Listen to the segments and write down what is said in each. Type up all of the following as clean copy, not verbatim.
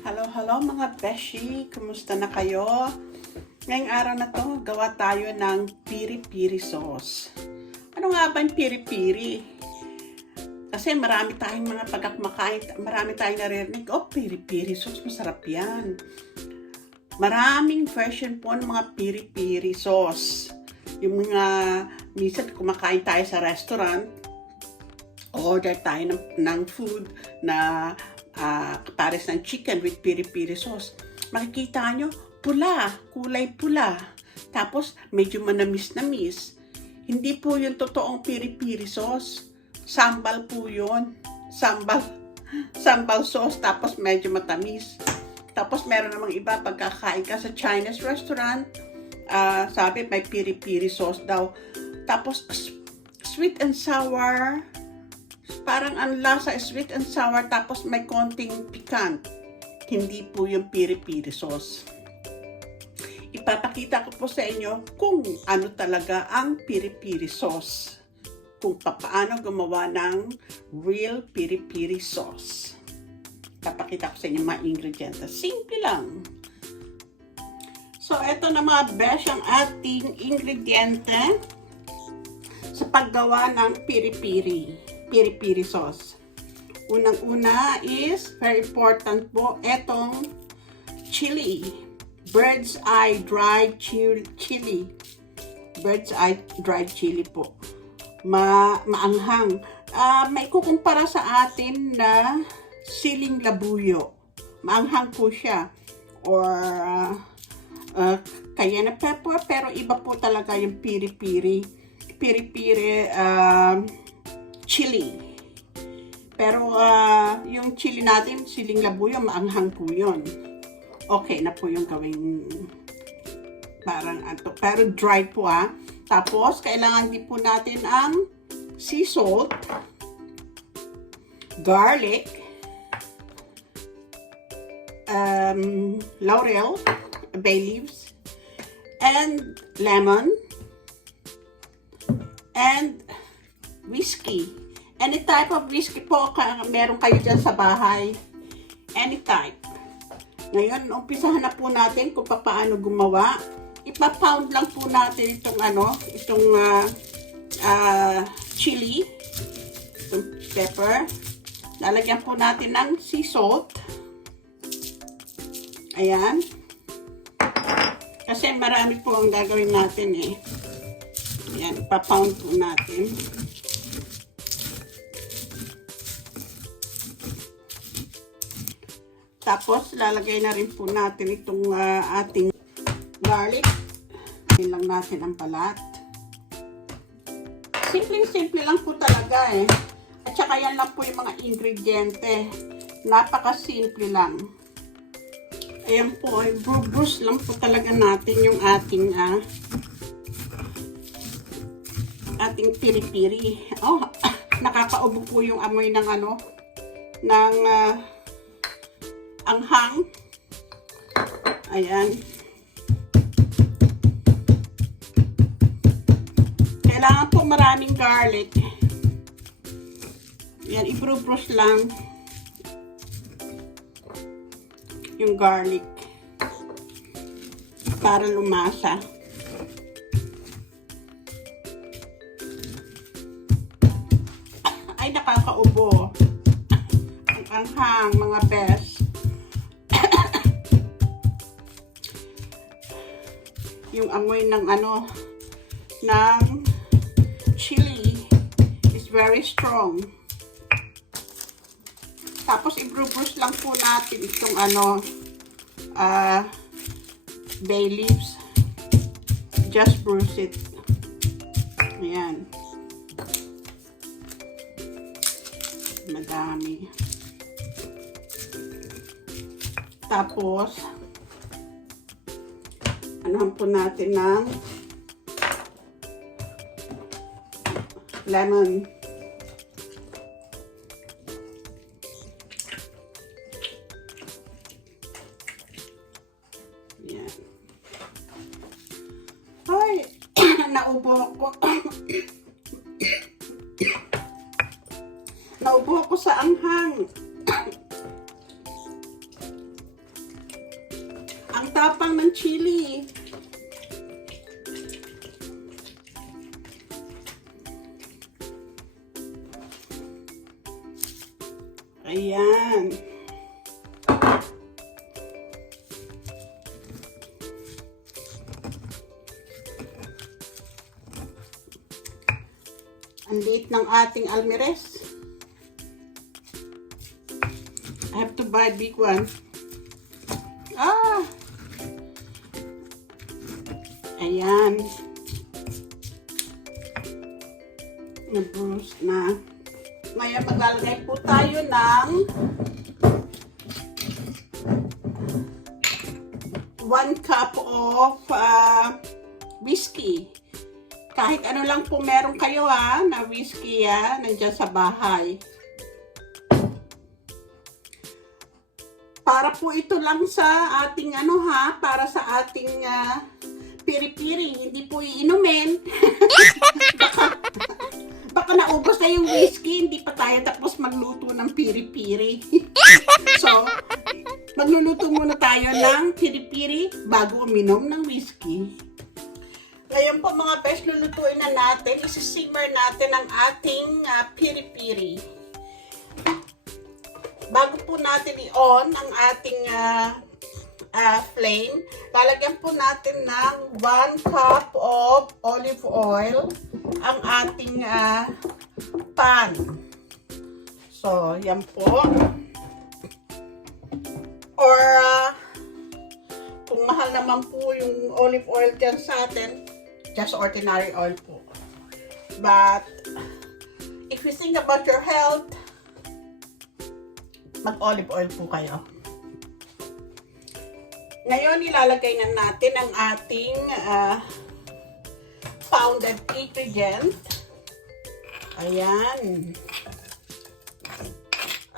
Hello mga beshi! Kumusta na kayo? Ngayong araw na to, gawa tayo ng piri-piri sauce. Ano nga ba yung piri-piri? Kasi marami tayong mga pagkakumakain, marami tayong naririnig, oh, piri-piri sauce, masarap yan. Maraming version po ng mga piri-piri sauce. Yung mga, minsan kumakain tayo sa restaurant, order tayo ng food na pares ng chicken with piri-piri sauce. Makikita nyo, pula, kulay pula. Tapos, medyo manamis-namis. Hindi po yung totoong piri-piri sauce. Sambal po yun. Sambal sauce, tapos medyo matamis. Tapos, meron namang iba, pagkakain ka sa Chinese restaurant, sabi, may piri-piri sauce daw. Tapos, sweet and sour, parang ang lasa sweet and sour, tapos may konting pikant. Hindi po yung piri-piri sauce. Ipapakita ko po sa inyo kung ano talaga ang piri-piri sauce. Kung paano gumawa ng real piri-piri sauce. Ipapakita ko sa inyo mga ingredients. Simple lang. So, ito na mga besh ang ating ingrediente sa paggawa ng piri-piri sauce. Unang-una is, very important po, etong chili. Bird's eye dried chili. Bird's eye dried chili po. Maanghang. May kukumpara sa atin na siling labuyo. Maanghang po siya. Or cayenne pepper, pero iba po talaga yung piri-piri. Piri-piri chili. Pero yung chili natin, siling labuyo, maanghang po yun. Okay na po yung gawing parang ato. Pero dry po Tapos, kailangan din po natin ang sea salt, garlic, laurel, bay leaves, and lemon, and whiskey. Any type of whiskey po, meron kayo dyan sa bahay. Any type. Ngayon, umpisahan na po natin kung paano gumawa. Ipa-pound lang po natin itong chili, itong pepper. Lalagyan po natin ng sea salt. Ayan. Kasi marami po ang gagawin natin Ayan, ipa-pound po natin. Tapos, lalagay na rin po natin itong ating garlic. Lagyan lang natin ang balat. Simple-simple lang po talaga At saka yan lang po yung mga ingrediente. Napaka-simple lang. Ayan po, bruise lang po talaga natin yung ating piri-piri. Oh, nakakaubo po yung amoy ng anghang. Ayan. Kailangan po maraming garlic. Ayan, i-bruise lang yung garlic para lumasa. Ay, nakakaubo. Ang anghang, mga best. Yung amoy ng ng chili is very strong. Tapos i-bruise lang po natin itong bay leaves. Just bruise it. Ayan. Madami. Tapos anuhan po natin ng lemon. Yan. Ay, naubo ako. Naubo ako sa anghang. Ang tapang ng chili. Ayan. Ang liit ng ating almeres. I have to buy big one. Ah! Ayan. Na-bruise na. Ngayon maglalagay po tayo ng 1 cup of whiskey. Kahit ano lang po meron kayo na whiskey nandiyan sa bahay. Para po ito lang sa ating para sa ating piri-piri, hindi po iinumin. Baka naubos na yung whiskey, hindi pa tayo tapos magluto ng piri-piri. So, magluluto muna tayo ng piri-piri bago uminom ng whiskey. Ngayon po mga best, lulutuin na natin, isi-simmer natin ang ating piri-piri. Bago po natin i-on ang ating flame, lalagyan po natin ng 1 cup of olive oil ang ating pan. So, yan po. Or, kung mahal naman po yung olive oil dyan sa atin, just ordinary oil po. But, if you think about your health, mag-olive oil po kayo. Ngayon, ilalagay na natin ang ating pounded ingredient. Ayan.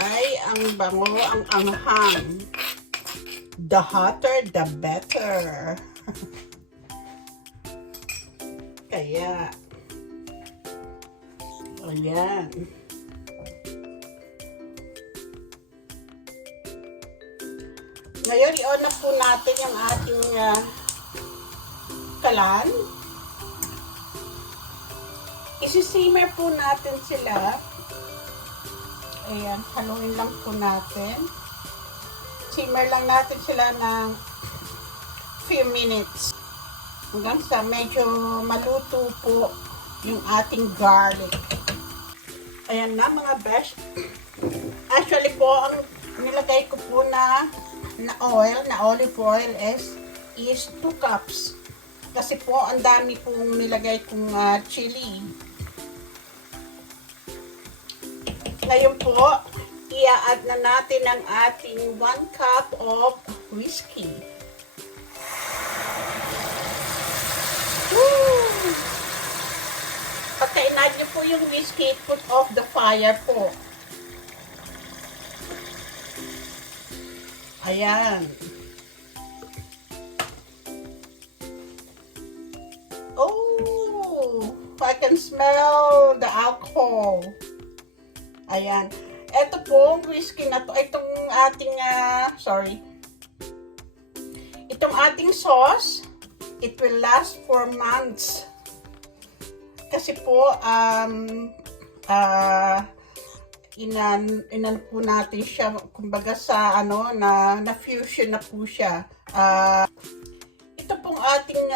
Ay, ang bango, ang anghang. The hotter, the better. Kaya, ayan. Ngayon, i-on na po natin yung ating kalan. Isi-simmer po natin sila. Ayan, haluin lang po natin. Simmer lang natin sila ng few minutes. Hanggang sa medyo maluto po yung ating garlic. Ayan na mga besh. Actually po, ang nilagay ko po na olive oil is 2 cups. Kasi po, ang dami pong nilagay kong chili. Ngayon po, i-add na natin ang ating 1 cup of whiskey. Woo! Pagka in-add nyo po yung whiskey, put off the fire po. Ayan. Oh, I can smell the alcohol. Ayan. Ito po, ang whiskey na to, itong ating, itong ating sauce, it will last for months. Kasi po, inan po natin siya, kumbaga sa na fusion na po siya. Ito pong ating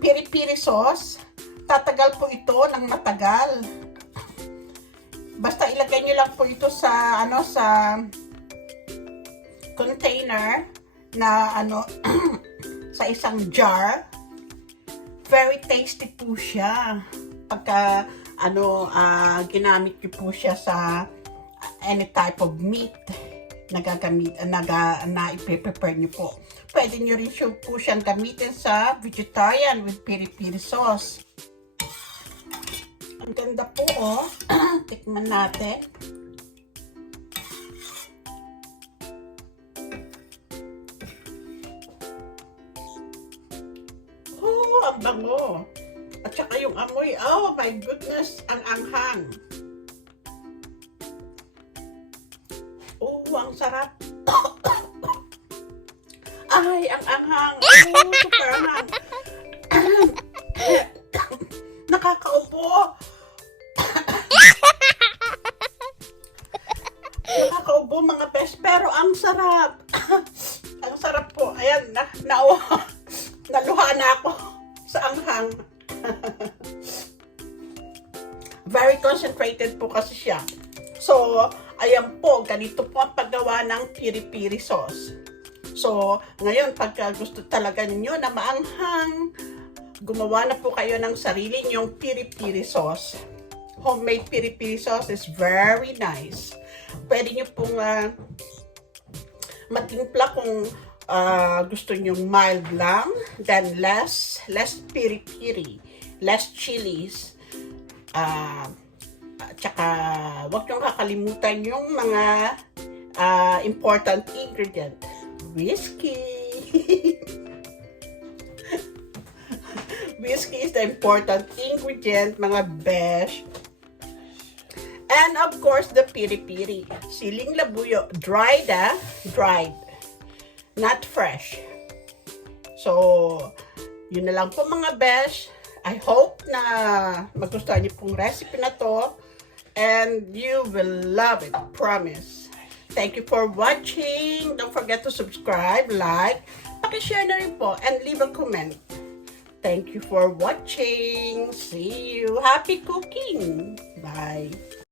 piri-piri sauce, tatagal po ito ng matagal. Basta ilagay niyo lang po ito sa sa container na sa isang jar. Very tasty po siya. Pagka ginamit niyo po siya sa any type of meat na i-prepare niyo po. Pwede niyo rin po siyang gamitin sa vegetarian with piri-piri sauce. Ang ganda po, tikman natin. Oh, ang bango. At saka yung amoy, oh my goodness, ang anghang. Oh, ang sarap. Ay, ang anghang. Oh, super anghang. Nakakaubo. Nakakaubo mga best, pero ang sarap. Ang sarap po. Ayan, naluha na ako sa anghang. Very concentrated po kasi siya. So, ayan po, ganito po ang paggawa ng piri-piri sauce. So, ngayon, pagka gusto talaga ninyo na maanghang, gumawa na po kayo ng sarili nyong piri-piri sauce. Homemade piri-piri sauce is very nice. Pwede nyo pong matimpla kung gusto nyo mild lang, then less piri-piri, less chilies. Tsaka huwag niyong kakalimutan yung mga important ingredient. Whiskey. Whiskey is the important ingredient, mga besh. And of course, the piri-piri. Siling labuyo. Dried, dried. Not fresh. So, yun na lang po mga besh. I hope na magustuhan niyo pong recipe na to. And you will love it. Promise. Thank you for watching. Don't forget to subscribe, like, pakishare na rin po, and leave a comment. Thank you for watching. See you. Happy cooking. Bye.